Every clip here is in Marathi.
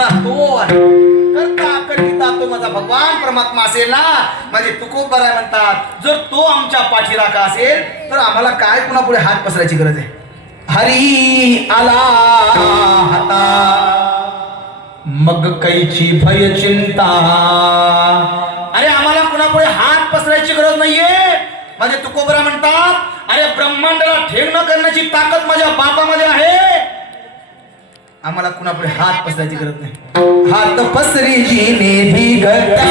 करणारा तो आहे, करता करिता तो माझा भगवान परमात्मा असेल ना, म्हणजे तुकोबराय म्हणतात जर तो आमच्या पाठीराखा असेल तर आम्हाला काय पुन्हा पुढे हात पसरायची गरज आहे. हरी आला हाता मग कैची भय चिंता. अरे आम्हाला कुणापुढे हात पसरायची गरज नाहीये. माझे तुकोबरा म्हणतात अरे ब्रह्मांडाला ठेंग न करण्याची ताकद माझ्या बापामध्ये आहे. आम्हाला कुणापुढे हात पसरायची गरज नाही. हात पसरी जी नेधी गटा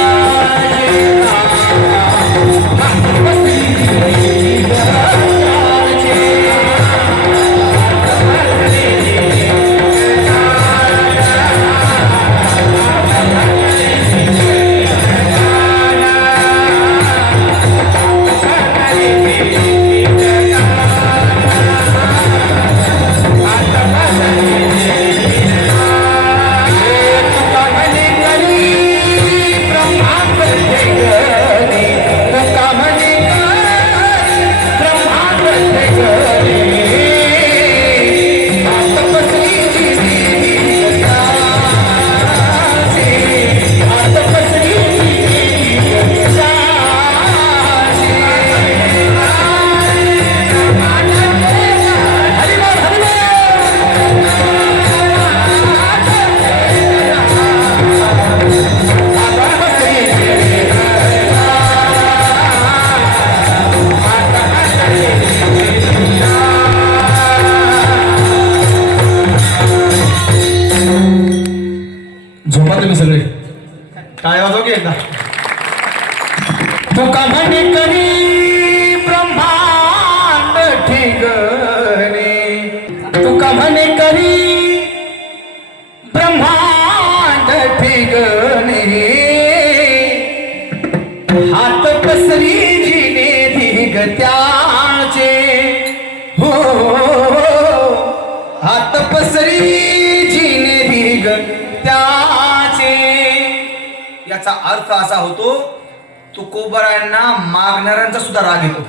टाळ्या वाजव की एकदा. तुका म्हणे करी ब्रह्मांड ठिगणे, तुका म्हणे करी ब्रह्मांड ठिगणे. हात पसरी जिने दिगत्याचे हो, हात पसरी जिने दिगत्याचे. याचा अर्थ असा होतो तुकोबरायांना मागणाऱ्यांचा सुद्धा राग येतो.